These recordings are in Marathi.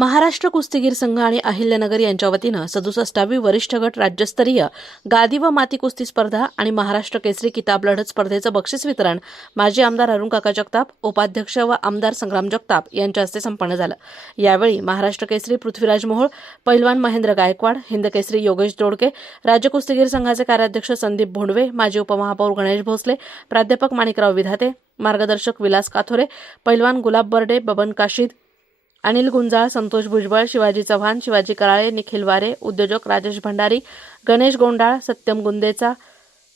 महाराष्ट्र कुस्तीगीर संघ आणि अहिल्यानगर यांच्या वतीनं सदुसष्टावी वरिष्ठ गट राज्यस्तरीय गादी व माती कुस्ती स्पर्धा आणि महाराष्ट्र केसरी किताब लढत स्पर्धेचं बक्षीस वितरण माजी आमदार अरुण काका जगताप उपाध्यक्ष व आमदार संग्राम जगताप यांच्या हस्ते संपन्न झालं. यावेळी महाराष्ट्र केसरी पृथ्वीराज मोहोळ पैलवान महेंद्र गायकवाड हिंद केसरी योगेश दोडके राज्य कुस्तीगीर संघाचे कार्याध्यक्ष संदीप भोंडवे माजी उपमहापौर गणेश भोसले प्राध्यापक माणिकराव विधाते मार्गदर्शक विलास काथोरे पैलवान गुलाब बर्डे बबन काशीद अनिल गुंजाळ संतोष भुजबळ शिवाजी चव्हाण शिवाजी कराळे निखिल वारे उद्योजक राजेश भंडारी गणेश गोंडाळ सत्यम गुंदेचा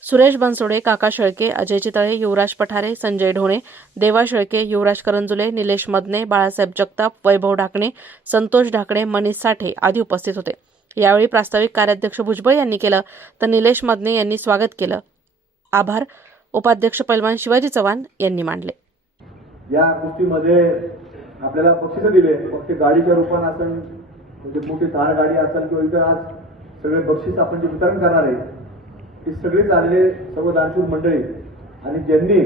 सुरेश बनसोडे काका शेळके अजय चितळे युवराज पठारे संजय ढोणे देवा शेळके युवराज करंजुले निलेश मदने बाळासाहेब जगताप वैभव ढाकणे संतोष ढाकणे मनीष साठे आदी उपस्थित होते. यावेळी प्रास्ताविक कार्याध्यक्ष भुजबळ यांनी केलं तर निलेश मदने यांनी स्वागत केलं. आभार. उपाध्यक्ष पैलवान शिवाजी चव्हाण यांनी मांडले. या कुस्तीमध्ये आपल्याला बक्षिसं दिले फक्त गाडीच्या रूपानं असेल म्हणजे मोठी थार गाडी असेल किंवा इतर आज सगळे बक्षीस आपण जे वितरण करणार आहे ती सगळेच आलेले सर्व दानशूर मंडळी. आणि ज्यांनी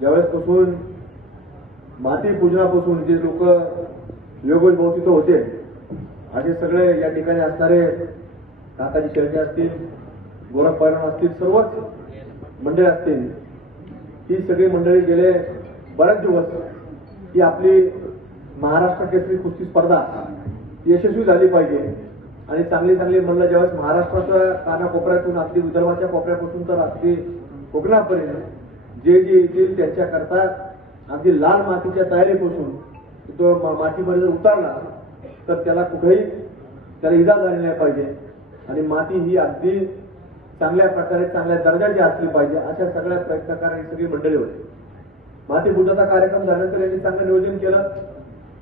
ज्यावेळेसपासून माती पूजनापासून जे लोक योगोज भाऊ तिथं होते असे सगळे या ठिकाणी असणारे काकाजी शेळके असतील गोरख पैरण असतील सर्वच मंडळी असतील ही सगळी मंडळी गेले बऱ्याच दिवस. की आपली महाराष्ट्र केसरी कुस्ती स्पर्धा यशस्वी झाली पाहिजे. आणि चांगली चांगली म्हणलं ज्यावेळेस महाराष्ट्राच्या कानाकोपऱ्यातून आपली विदर्भाच्या कोपऱ्यापासून तर अगदी कोकणापर्यंत जे जे येतील त्यांच्याकरता अगदी लाल मातीच्या तयारीपासून तो मा- मातीमध्ये जर उतरला तर त्याला कुठेही त्याला इजा झाली नाही पाहिजे. आणि माती ही अगदी चांगल्या प्रकारे चांगल्या दर्जाची असली पाहिजे अशा सगळ्या प्रयत्न करणारी सगळी मंडळी होती. माती बुद्धाचा कार्यक्रम झाल्यानंतर यांनी चांगलं नियोजन केलं.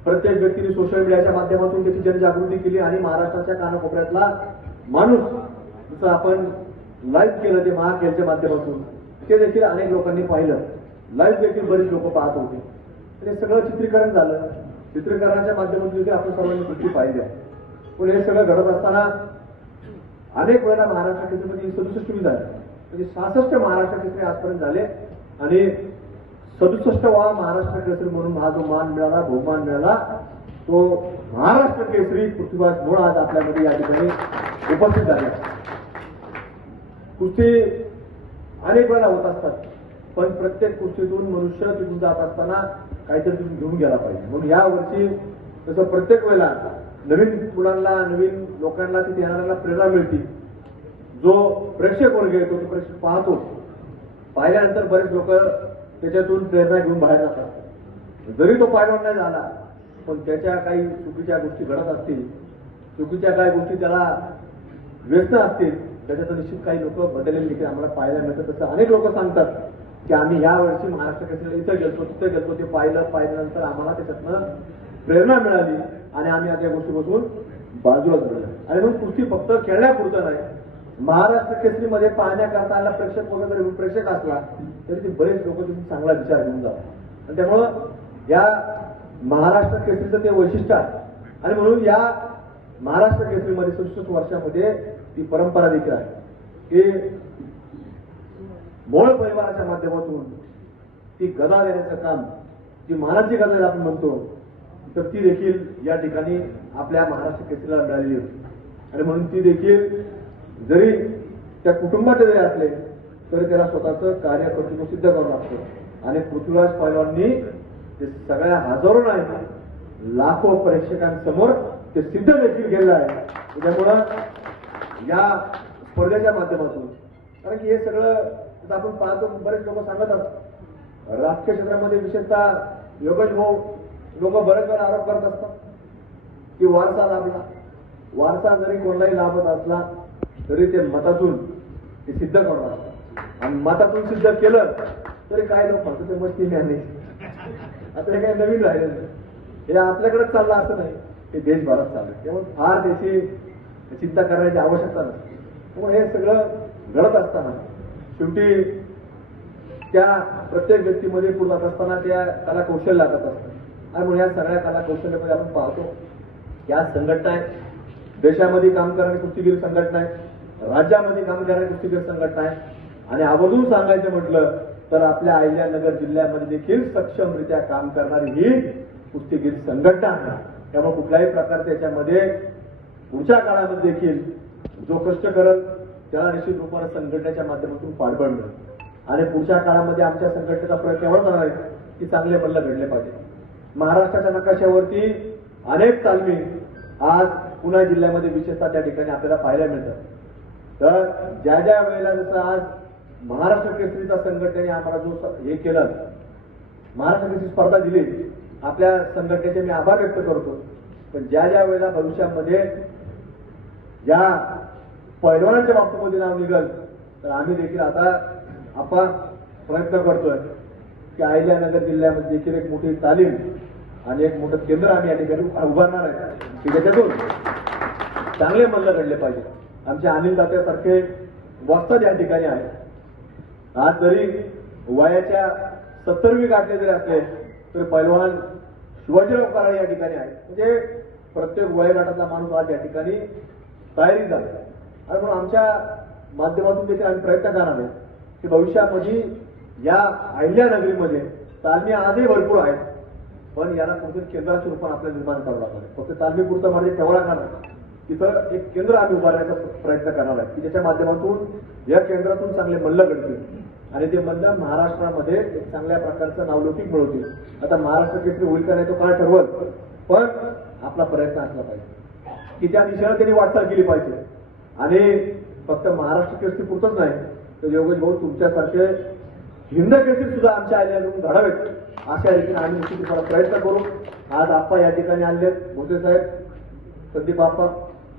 प्रत्येक व्यक्तीने सोशल मीडियाच्या माध्यमातून त्याची जनजागृती केली आणि महाराष्ट्राच्या कानाकोपऱ्यातला माणूस जसं आपण लाईव्ह केलं ते महाखेलच्या माध्यमातून ते देखील अनेक लोकांनी पाहिलं. लाईव्ह देखील बरीच लोक पाहत होते. तर हे सगळं चित्रीकरण झालं. चित्रीकरणाच्या माध्यमातून देखील आपण सर्वांनी गोष्टी पाहिल्या. पण हे सगळं घडत असताना अनेक वेळेला महाराष्ट्र केसरीमध्ये सदुसष्टवी झाली. म्हणजे सहासष्ट महाराष्ट्र केसरी आजपर्यंत झाले आणि सदुसष्टवा महाराष्ट्र केसरी म्हणून हा जो मान मिळाला बहुमान मिळाला तो महाराष्ट्र केसरी पृथ्वीराज मोळ आज आपल्यामध्ये या ठिकाणी उपस्थित झाले. कुस्ती अनेक वेळा होत असतात पण प्रत्येक कुस्तीतून मनुष्य तिथून जात असताना काहीतरी तिथून घेऊन गेला पाहिजे. म्हणून या वर्षी जसं प्रत्येक वेळेला नवीन मुलांना नवीन लोकांना तिथे येणाऱ्यांना प्रेरणा मिळते. जो प्रेक्षक वर्ग येतो तो प्रेक्षक पाहतो. पाहिल्यानंतर बरेच लोक त्याच्यातून प्रेरणा घेऊन बाहेर जातात. जरी तो पायलवान नाही झाला पण त्याच्या काही चुकीच्या गोष्टी घडत असतील चुकीच्या काही गोष्टी त्याला व्यस्त असतील त्याच्यात निश्चित काही लोक बदललेले देखील आम्हाला पाहायला मिळतं. तसं अनेक लोक सांगतात की आम्ही या वर्षी महाराष्ट्र केसरीला इथं गेलतो तिथं गेलतो ते पाहिलं पाहिल्यानंतर आम्हाला त्याच्यातनं प्रेरणा मिळाली आणि आम्ही आता या गोष्टीपासून बाजूला झालो आणि मग कुस्ती फक्त खेळण्यापुरतं नाही महाराष्ट्र केसरीमध्ये पाहण्याकरता आला प्रेक्षक वगैरे जरी प्रेक्षक असला तरी ते बरेच लोक तुम्ही चांगला विचार घेऊन जातात. आणि त्यामुळं या महाराष्ट्र केसरीचं ते वैशिष्ट्य आहे. आणि म्हणून या महाराष्ट्र केसरीमध्ये सदुसष्ट वर्षामध्ये ती परंपरा देखील आहे. की मोळ परिवाराच्या माध्यमातून ती गदा देण्याचं काम जी मानाची गदा आपण म्हणतो तर ती देखील या ठिकाणी आपल्या महाराष्ट्र केसरीला मिळालेली होती. आणि म्हणून ती देखील जरी त्या कुटुंबाचे जरी असले तरी त्याला स्वतःचं कार्य कर्तृत्व सिद्ध करावं लागतं आणि पृथ्वीराज पैलवांनी ते सगळ्या हजारो नाही लाखो प्रेक्षकांसमोर ते सिद्ध देखील गेलेलं आहे. त्यामुळं या स्पर्धेच्या माध्यमातून कारण की हे सगळं आपण पाहतो बरेच लोक सांगत असतात. राजकीय क्षेत्रामध्ये विशेषतः योगेश भाऊ लोक बरेच वेळा आरोप करत असतात की वारसा लाभला. वारसा जरी कोणालाही लाभत असला तरी ते मतातून ते सिद्ध करणार. आणि मतातून सिद्ध केलं तरी काय लोक म्हणतात ते मस्ती नाही आता हे काही नवीन राहिलं नाही. हे आपल्याकडेच चाललं असं नाही. हे देशभरात चाललं. त्यामुळे फार त्याची चिंता करण्याची आवश्यकता नसते. त्यामुळे हे सगळं घडत असताना शेवटी त्या प्रत्येक व्यक्तीमध्ये पूर्ण जात असताना त्या कला कौशल्य लागत असतं. आणि म्हणून या सगळ्या कला कौशल्यामध्ये आपण पाहतो या संघटना आहेत. देशामध्ये काम करणारी कुस्तीगीर संघटना आहे राज्यामध्ये काम करणारी कुस्तीगीर संघटना आहे आणि आवर्जून सांगायचं म्हटलं तर आपल्या अहिल्यानगर जिल्ह्यामध्ये देखील सक्षमरित्या काम करणारी ही कुस्तीगीर संघटना आहे. त्यामुळे कुठल्याही प्रकारच्या याच्यामध्ये पुढच्या काळामध्ये देखील जो कष्ट करत त्याला निश्चित रूपाने संघटनेच्या माध्यमातून पाठबळ मिळेल. आणि पुढच्या काळामध्ये आमच्या संघटनेचा प्रयत्न एवढा राहणार आहे की चांगले बल्ल घडले पाहिजे. महाराष्ट्राच्या नकाशावरती अनेक तालमी आज पुणे जिल्ह्यामध्ये विशेषतः त्या ठिकाणी आपल्याला पाहायला मिळतात. तर ज्या ज्या वेळेला जसं आज महाराष्ट्र केसरीचा संघटनेने आम्हाला जो स- हे केलं महाराष्ट्र केसरी स्पर्धा दिली आपल्या संघटनेचे मी आभार व्यक्त करतो. पण ज्या ज्या वेळेला भविष्यामध्ये ज्या पैलवानाच्या बाबतीमध्ये नाव निघल तर आम्ही देखील आता आपण प्रयत्न करतोय की अहिल्यानगर जिल्ह्यामध्ये देखील एक मोठी तालीम आणि एक मोठं केंद्र आम्ही या ठिकाणी उभारणार आहे. की त्याच्यातून चांगले मल्ल घडले पाहिजे. आमचे अनिल दात्यासारखे वस्ताद या ठिकाणी आहेत. आज जरी वयाच्या सत्तरवी गाठले जरी असले तरी पैलवान शिवाजीराव कराळे या ठिकाणी आहेत. म्हणजे प्रत्येक वयगटातला माणूस आज या ठिकाणी तयारी झाला आणि म्हणून आमच्या माध्यमातून देखील आम्ही प्रयत्न करणार आहे की भविष्यामध्ये या अहिल्यानगरीमध्ये तालमी आजही भरपूर आहेत. पण याला कुठेतरी केंद्राचं रूपात आपल्याला निर्माण करावं लागणार फक्त तालमी पुरतं म्हणजे ठेवावं लागणार तिथं एक केंद्र आम्ही उभारण्याचा प्रयत्न करणार आहे. की ज्याच्या माध्यमातून या केंद्रातून चांगले मल्ल घडतील. आणि ते मल्ल महाराष्ट्रामध्ये एक चांगल्या प्रकारचं नावलौकिक मिळवतील. आता महाराष्ट्र केसरी होईल का नाही तो काय ठरवल पण आपला प्रयत्न असला पाहिजे. की त्या दिशेनं त्यांनी वाटचाल केली पाहिजे. आणि फक्त महाराष्ट्र केसरी पुरतच नाही तर योगेश भाऊ तुमच्यासारखे हिंद केसरी सुद्धा आमच्या आल्याकडून घडावेत अशा रीतीने आम्ही निश्चित प्रयत्न करू. आज आप्पा या ठिकाणी आणले भोसे साहेब संदीप आप्पा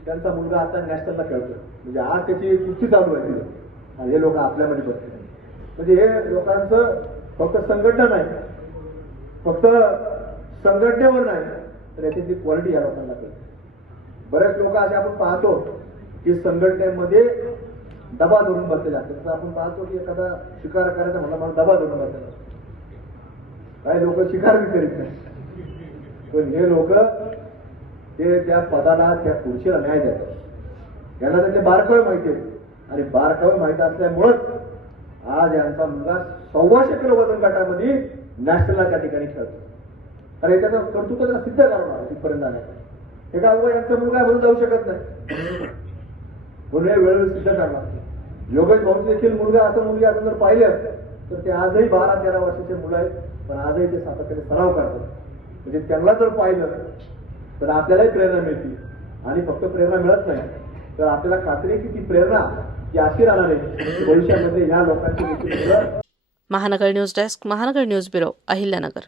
त्यांचा मुलगा आता नॅशनलला खेळतोय. म्हणजे आज त्याची कुस्ती चालू आहे तिथे. आणि हे लोक आपल्यामध्ये बसले म्हणजे हे लोकांचं फक्त संघटना नाही. फक्त संघटनेवर नाही तर याची क्वालिटी या लोकांना कळते. बरेच लोक असे आपण पाहतो की संघटनेमध्ये दबा धरून बसलेले असतात तसं आपण पाहतो की एखादा शिकार करायचा म्हणला मला दबा धरून बसलेला काही लोक शिकार बी करीत नाही पण हे लोक ते त्या पदाला त्या खुर्चीला न्याय देतात. यांना त्याचे बारकावे माहिती आहे आणि बारकावे माहीत असल्यामुळंच आज यांचा मुलगा सव्वाशे किलो वजन गटामध्ये नॅशनलला त्या ठिकाणी खेळतो. अरे त्याचं कर्तृत्व त्याला सिद्ध करणार लागतं तिथपर्यंत जाण्यासाठी एका अगोदर यांचा मुलगा म्हणून जाऊ शकत नाही. म्हणून हे वेळोवेळी सिद्ध करणार योगेश भाऊ देखील मुलगा असं मुलगी असं जर पाहिलं तर ते आजही बारा तेरा वर्षाचे मुलं आहेत. पण आजही ते सातत्याने सराव करतात. म्हणजे त्यांना जर पाहिलं तर आपल्यालाही प्रेरणा मिळते. आणि फक्त प्रेरणा मिळत नाही तर आपल्याला खात्री आहे की ती प्रेरणा ही अशी राहणार आहे भविष्यामध्ये ह्या लोकांची Mahanagar news desk Mahanagar news bureau Ahilyanagar.